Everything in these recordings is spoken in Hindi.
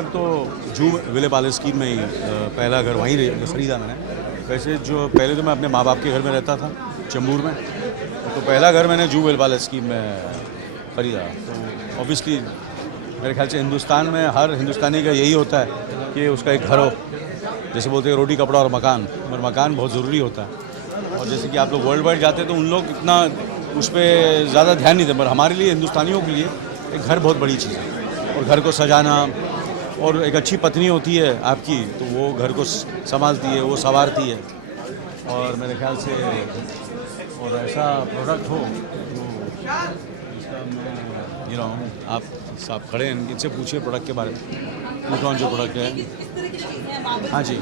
घर तो जू विले पैलेस स्कीम में ही पहला घर वहीं ख़रीदा मैंने। वैसे जो पहले तो मैं अपने माँ बाप के घर में रहता था चेंबूर में, तो पहला घर मैंने जू विले पैलेस स्कीम में ख़रीदा। तो ऑब्वियसली मेरे ख्याल से हिंदुस्तान में हर हिंदुस्तानी का यही होता है कि उसका एक घर हो। जैसे बोलते हैं रोटी कपड़ा और मकान, मगर मकान बहुत ज़रूरी होता है। और जैसे कि आप लोग वर्ल्ड वाइड जाते हैं तो उन लोग इतना उस पर ज़्यादा ध्यान नहीं देते, मगर हमारे लिए हिंदुस्तानियों के लिए एक घर बहुत बड़ी चीज़ है। और घर को सजाना, और एक अच्छी पत्नी होती है आपकी तो वो घर को संभालती है, वो संवारती है। और मेरे ख्याल से और ऐसा प्रोडक्ट हो जो जिसका मैं आप साहब खड़े हैं, इनसे पूछिए प्रोडक्ट के बारे में, कौन जो प्रोडक्ट है। हाँ जी,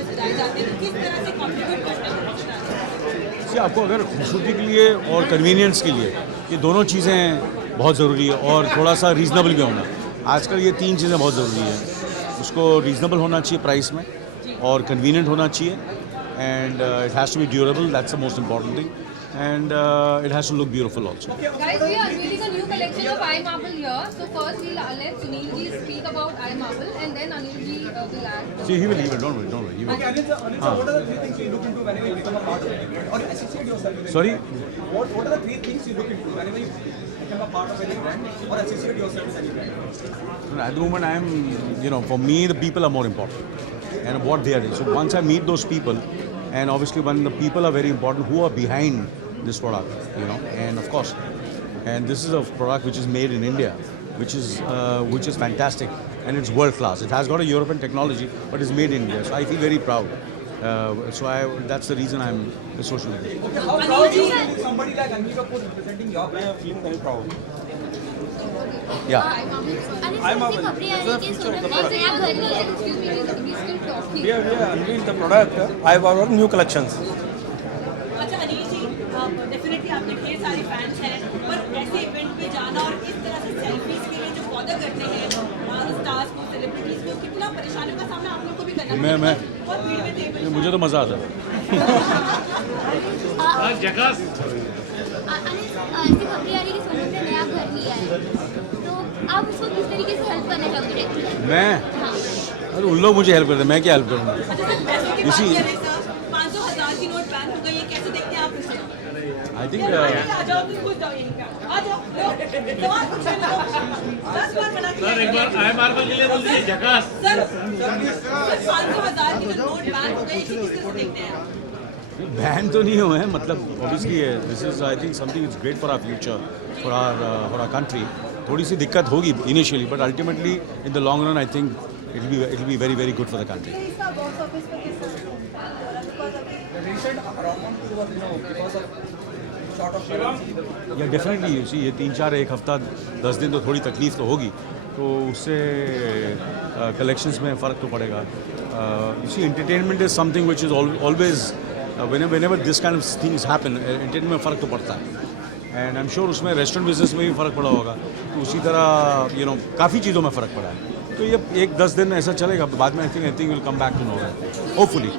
जी आपको अगर खूबसूरती के लिए और कन्वीनियंस के लिए ये दोनों चीज़ें बहुत ज़रूरी है, और थोड़ा सा रीज़नेबल भी होना। आजकल ये तीन चीज़ें बहुत ज़रूरी हैं। उसको रीज़नेबल होना चाहिए प्राइस में, और कन्वीनियंट होना चाहिए, and it has to be durable, that's the most important thing, and it has to look beautiful also. Guys, we are unveiling a new collection of iMarble here. So first we'll let Sunil ji speak about iMarble, and then Anil ji will add. See, he will, don't worry, he will. Okay, Anil, what are the three things you look into whenever you become a part of it, or associate yourself with it? Sorry? What are the three things you look into whenever you become a part of any brand, or associate yourself with any brand? At the moment, for me, the people are more important, and what they are doing. So once I meet those people, and obviously when the people are very important who are behind this product, and of course, and this is a product which is made in India, which is fantastic, and it's world class. It has got a European technology, but it's made in India, so I feel very proud. That's the reason I'm associated with it. Okay, how proud you feel if somebody like Anil Kapoor representing your brand? I feel very proud. Yeah. iMarble. Excuse me, he's still talking. We are unveiling the product. iMarble new collections. अच्छा अनिल जी, डेफिनेटली आपके ढेर सारे फैंस हैं, पर ऐसे इवेंट पे जाना और इस तरह से सेल्फीज के लिए जो बॉदर करते हैं स्टार्स को, सेलिब्रिटीज को, कितना परेशानियों का सामना आप लोग को भी करना पड़ता है। बहुत भीड़ में थे, मुझे तो मज़ा आता है। जगह ऐसी खबरें आ रही कि सोनम ने नया घर लिया है, तो आप उसको किस तरीके से हेल्प करना चाहोगे? मैं अरे उन लोग मुझे हेल्प करते हैं, मैं क्या हेल्प करूँगा? पैसों की बात करें सर, 500,000 की नोट बैन हो गई है, कैसे देखते हैं आप इसे? आई थिंक आ जाओ, तुम खुद जाओ यहीं पे, आ जाओ, सवाल पूछने लो, 10 बार मना किया। सर एक बार iMarble के लिए बोल दीजिए जगह। सर 500,000 की नोट बैन हो गई, इसे किस तरह से देखते हैं? बैन तो नहीं हुए हैं, मतलब obviously this is I think something is great for our future, for our country. थोड़ी सी दिक्कत होगी initially, but ultimately in the long run I think it will be very very good for the country. या डेफिनेटली सी ये 3-4 एक हफ्ता 10 दिन तो थोड़ी तकलीफ तो होगी, तो उससे कलेक्शंस में फ़र्क तो पड़ेगा। See entertainment is something which is always whenever this kind of things happen, entertainment में फ़र्क तो पड़ता है, एंड आई एम श्योर उसमें रेस्टोरेंट बिजनेस में भी फ़र्क पड़ा होगा, तो उसी तरह काफ़ी चीज़ों में फ़र्क पड़ा है। तो ये 1-10 दिन में ऐसा चलेगा, बाद में I think will come back to normal hopefully.